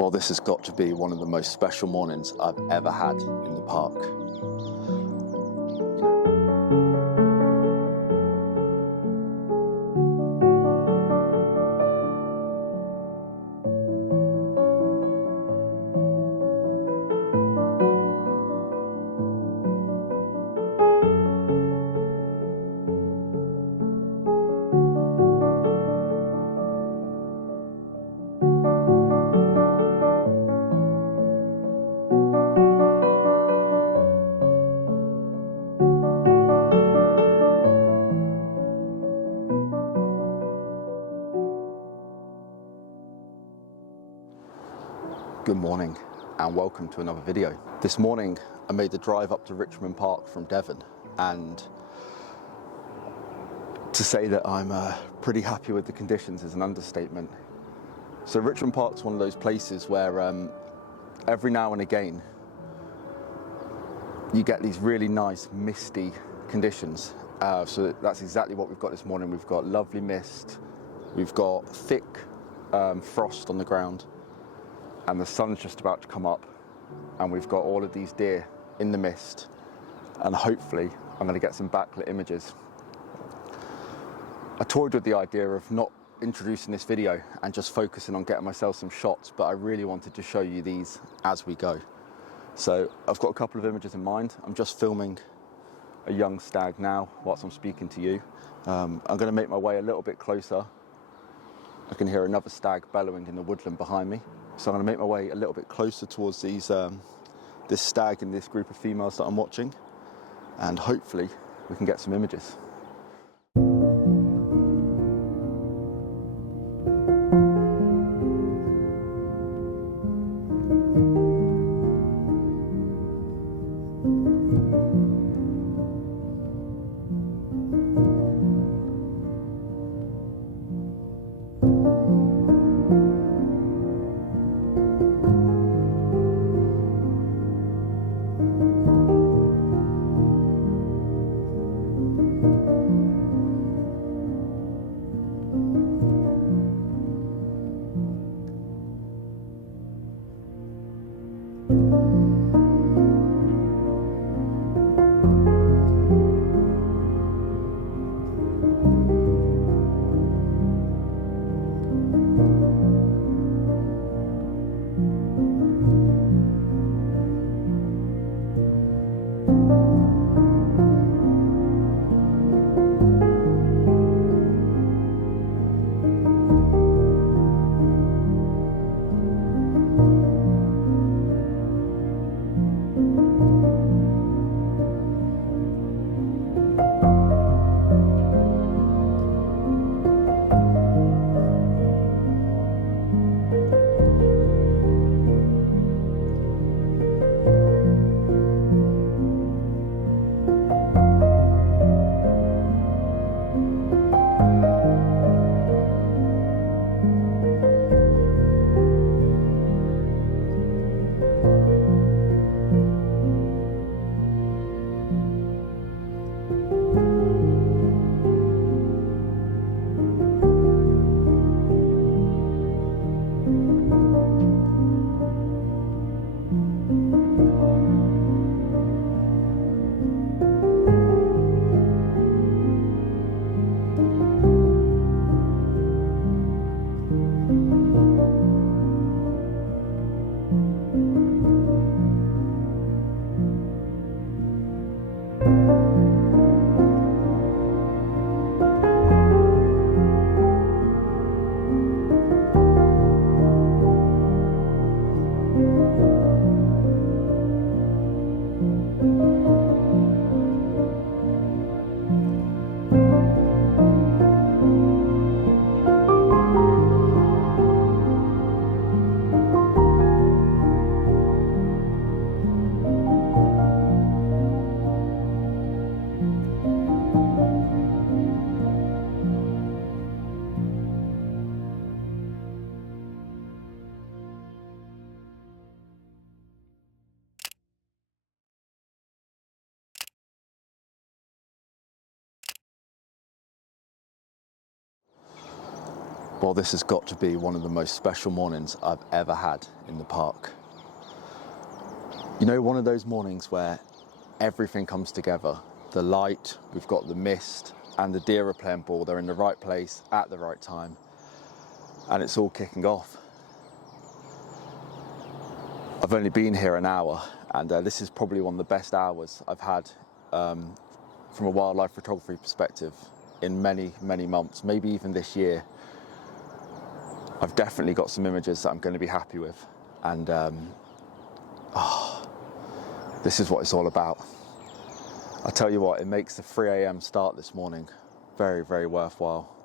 Well, this has got to be one of the most special mornings I've ever had in the park. Good morning and welcome to another video. This morning I made the drive up to Richmond Park from Devon, and to say that I'm pretty happy with the conditions is an understatement. So Richmond Park's one of those places where every now and again you get these really nice misty conditions. So that's exactly what we've got this morning. We've got lovely mist, we've got thick frost on the ground, and the sun's just about to come up, and we've got all of these deer in the mist, and hopefully I'm going to get some backlit images. I toyed with the idea of not introducing this video and just focusing on getting myself some shots, but I really wanted to show you these as we go. So I've got a couple of images in mind. I'm just filming a young stag now whilst I'm speaking to you. I'm going to make my way a little bit closer. I can hear another stag bellowing in the woodland behind me. So I'm going to make my way a little bit closer towards these, this stag and this group of females that I'm watching, and hopefully we can get some images. Well, this has got to be one of the most special mornings I've ever had in the park. You know, one of those mornings where everything comes together. The light, we've got the mist, and the deer are playing ball. They're in the right place at the right time, and it's all kicking off. I've only been here an hour, and this is probably one of the best hours I've had from a wildlife photography perspective in many, many months, maybe even this year. I've definitely got some images that I'm going to be happy with, and this is what it's all about. I tell you what, it makes the 3 a.m. start this morning very, very worthwhile.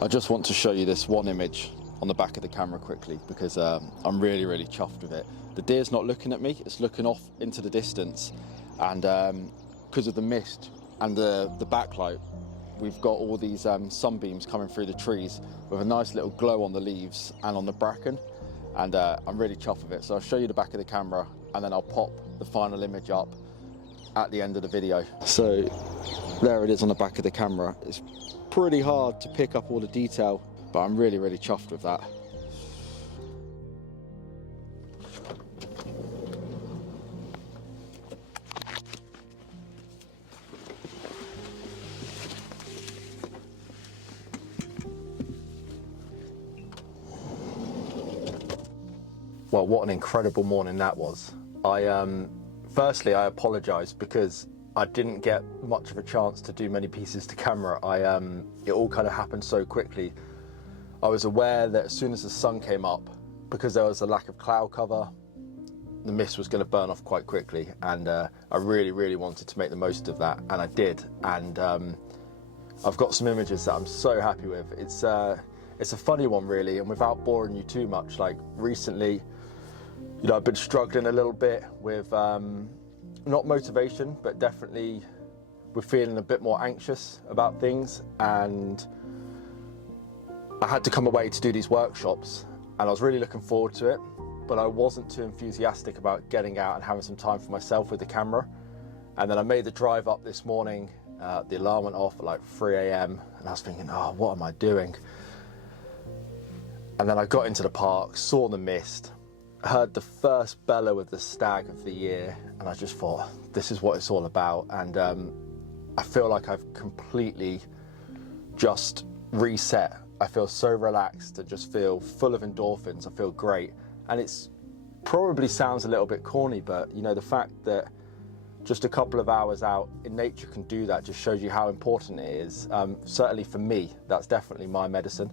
I just want to show you this one image on the back of the camera quickly because I'm really, really chuffed with it. The deer's not looking at me, it's looking off into the distance, and because of the mist and the backlight, we've got all these sunbeams coming through the trees with a nice little glow on the leaves and on the bracken, and I'm really chuffed with it. So I'll show you the back of the camera and then I'll pop the final image up at the end of the video. So there it is on the back of the camera. It's pretty hard to pick up all the detail, but I'm really, really chuffed with that. Well, what an incredible morning that was. Firstly, I apologise because I didn't get much of a chance to do many pieces to camera. It all kind of happened so quickly. I was aware that as soon as the sun came up, because there was a lack of cloud cover, the mist was going to burn off quite quickly, and I really, really wanted to make the most of that, and I did. And I've got some images that I'm so happy with. It's a funny one, really, and without boring you too much, like recently, you know, I've been struggling a little bit with not motivation, but definitely we're feeling a bit more anxious about things, and I had to come away to do these workshops, and I was really looking forward to it, but I wasn't too enthusiastic about getting out and having some time for myself with the camera. And then I made the drive up this morning, the alarm went off at like 3 a.m. and I was thinking, oh, what am I doing? And then I got into the park, saw the mist, heard the first bellow of the stag of the year, and I just thought, this is what it's all about. And I feel like I've completely just reset. I feel so relaxed, I just feel full of endorphins, I feel great. And it's probably sounds a little bit corny, but you know, the fact that just a couple of hours out in nature can do that just shows you how important it is. Certainly for me, that's definitely my medicine.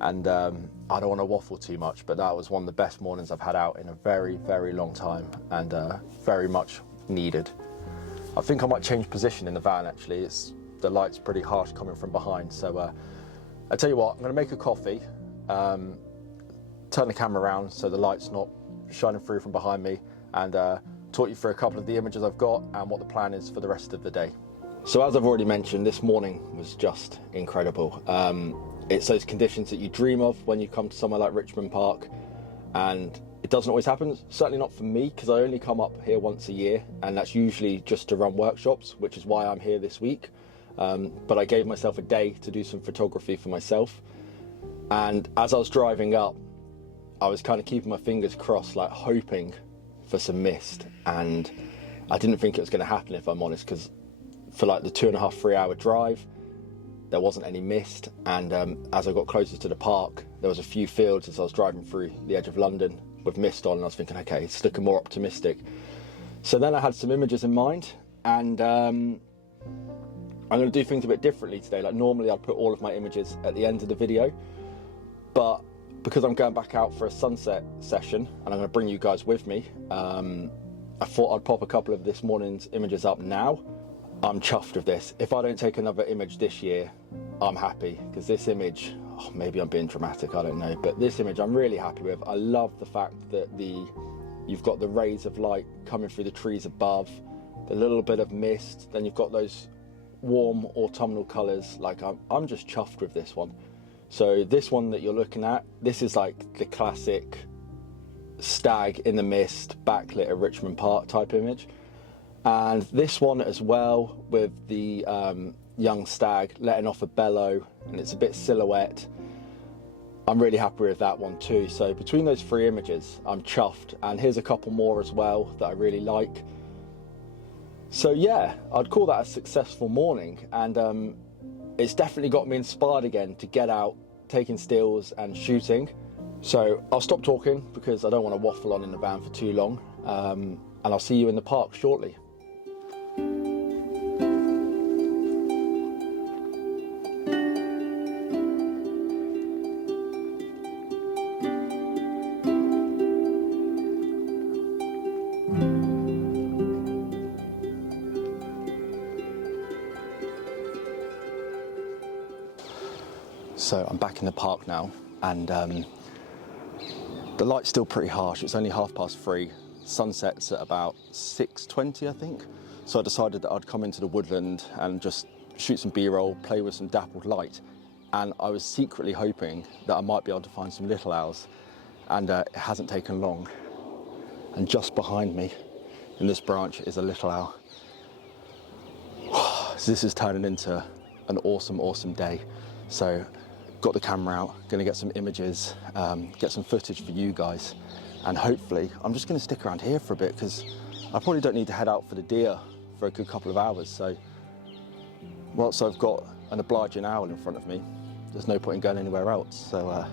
And I don't want to waffle too much, but that was one of the best mornings I've had out in a very, very long time, and very much needed. I think I might change position in the van, actually. The light's pretty harsh coming from behind, so I tell you what, I'm going to make a coffee, turn the camera around so the light's not shining through from behind me, and talk you through a couple of the images I've got and what the plan is for the rest of the day. So as I've already mentioned, this morning was just incredible. It's those conditions that you dream of when you come to somewhere like Richmond Park, and it doesn't always happen, certainly not for me, because I only come up here once a year, and that's usually just to run workshops, which is why I'm here this week. But I gave myself a day to do some photography for myself, and as I was driving up, I was kind of keeping my fingers crossed, like hoping for some mist, and I didn't think it was going to happen, if I'm honest, because for like the 2.5–3 hour drive, there wasn't any mist, and as I got closer to the park, there was a few fields as I was driving through the edge of London with mist on, and I was thinking, okay, it's looking more optimistic. So then I had some images in mind, and I'm going to do things a bit differently today. Like normally I'd put all of my images at the end of the video, but because I'm going back out for a sunset session and I'm going to bring you guys with me, I thought I'd pop a couple of this morning's images up now. I'm chuffed with this. If I don't take another image this year, I'm happy, because this image, oh, maybe I'm being dramatic, I don't know, but this image I'm really happy with. I love the fact that you've got the rays of light coming through the trees above, the little bit of mist, then you've got those warm autumnal colours. Like I'm just chuffed with this one. So this one that you're looking at, this is like the classic stag in the mist, backlit at Richmond Park type image. And this one as well, with the young stag letting off a bellow, and it's a bit silhouette. I'm really happy with that one too. So between those three images, I'm chuffed. And here's a couple more as well that I really like. So yeah, I'd call that a successful morning, and it's definitely got me inspired again to get out, taking stills and shooting. So I'll stop talking because I don't want to waffle on in the van for too long, and I'll see you in the park shortly. So I'm back in the park now, and the light's still pretty harsh. It's only 3:30. Sunset's at about 6:20, I think. So I decided that I'd come into the woodland and just shoot some B-roll, play with some dappled light. And I was secretly hoping that I might be able to find some little owls, and it hasn't taken long. And just behind me in this branch is a little owl. So this is turning into an awesome day. So got the camera out, gonna get some images, get some footage for you guys, and hopefully I'm just gonna stick around here for a bit, because I probably don't need to head out for the deer for a good couple of hours. So whilst I've got an obliging owl in front of me, there's no point in going anywhere else. So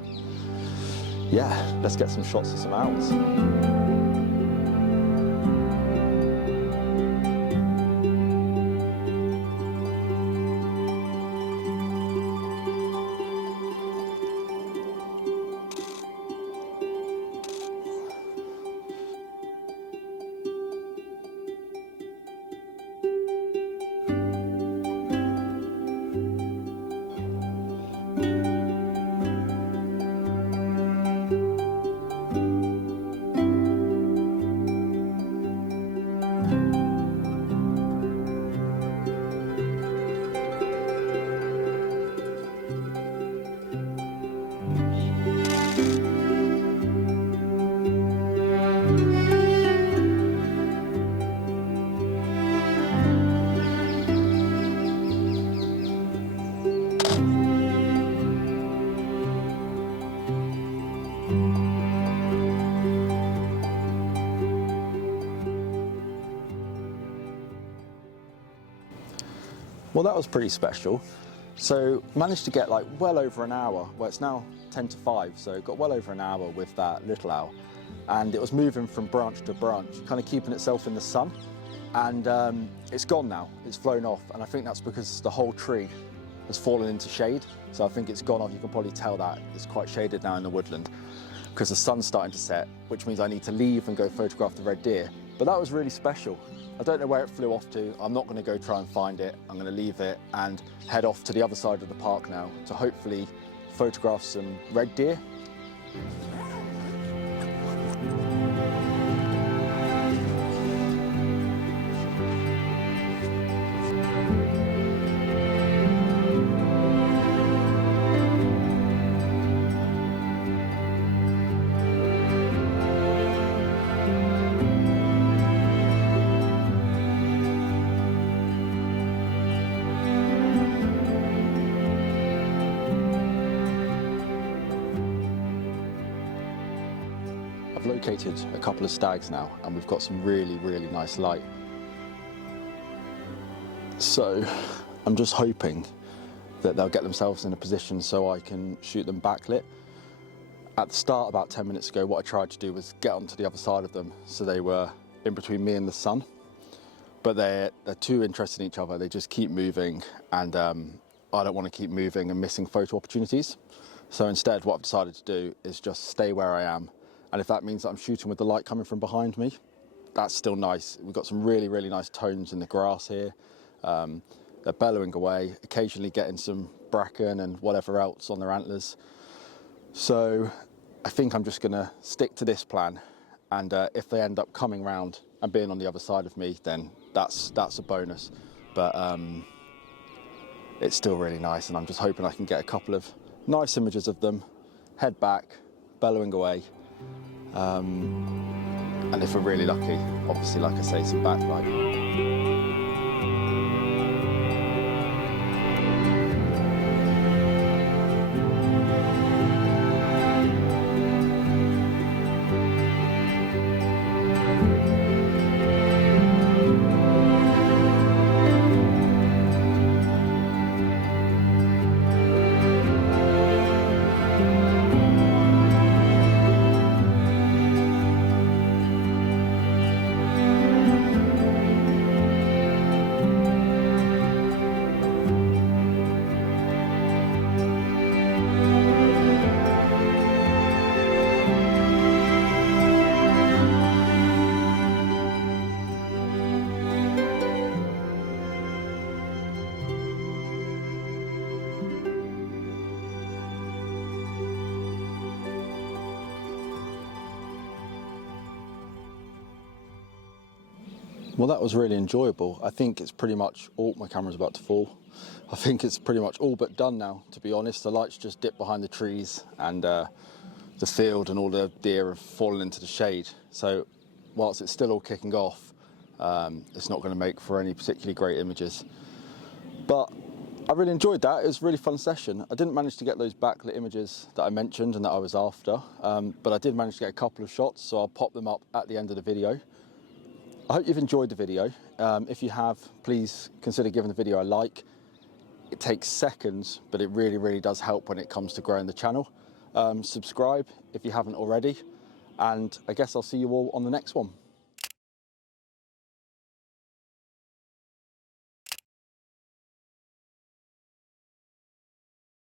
yeah, let's get some shots of some owls. Well, that was pretty special. So managed to get like well over an hour. Well, it's now 10 to 5, so got well over an hour with that little owl. And it was moving from branch to branch, kind of keeping itself in the sun. And it's gone now, it's flown off. And I think that's because the whole tree has fallen into shade. So I think it's gone off. You can probably tell that it's quite shaded now in the woodland, because the sun's starting to set, which means I need to leave and go photograph the red deer. But that was really special. I don't know where it flew off to. I'm not going to go try and find it. I'm going to leave it and head off to the other side of the park now to hopefully photograph some red deer. I've located a couple of stags now, and we've got some really nice light. So I'm just hoping that they'll get themselves in a position so I can shoot them backlit. At the start, about 10 minutes ago, what I tried to do was get onto the other side of them so they were in between me and the sun. But they're too interested in each other. They just keep moving, and I don't want to keep moving and missing photo opportunities. So instead, what I've decided to do is just stay where I am. And if that means that I'm shooting with the light coming from behind me, that's still nice. We've got some really, really nice tones in the grass here. They're bellowing away, occasionally getting some bracken and whatever else on their antlers. So I think I'm just gonna stick to this plan. And if they end up coming round and being on the other side of me, then that's a bonus. But it's still really nice, and I'm just hoping I can get a couple of nice images of them, head back, bellowing away. And if we're really lucky, obviously, like I say, some backlight. Well, that was really enjoyable. I think it's pretty much all, my camera's about to fall. I think it's pretty much all but done now, to be honest. The lights just dip behind the trees, and the field and all the deer have fallen into the shade. So whilst it's still all kicking off, it's not going to make for any particularly great images. But I really enjoyed that. It was a really fun session. I didn't manage to get those backlit images that I mentioned and that I was after, but I did manage to get a couple of shots, so I'll pop them up at the end of the video. I hope you've enjoyed the video. If you have, please consider giving the video a like. It takes seconds, but it really, really does help when it comes to growing the channel. Subscribe if you haven't already, and I guess I'll see you all on the next one.